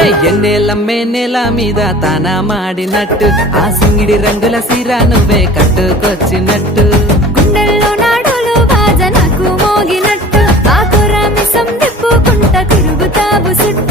అరే ఎన్నేళ్ళ మేనేల మీద తానా మాడినట్టు ఆ సింగిడి రంగుల సీర నువ్వే కట్టుకొచ్చినట్టు గుండెల్లో నాడులు బాజ నాకు మోగినట్టు ఆకురా మిసం తిప్పుకుంటా తిరుగుతావు చుట్టూ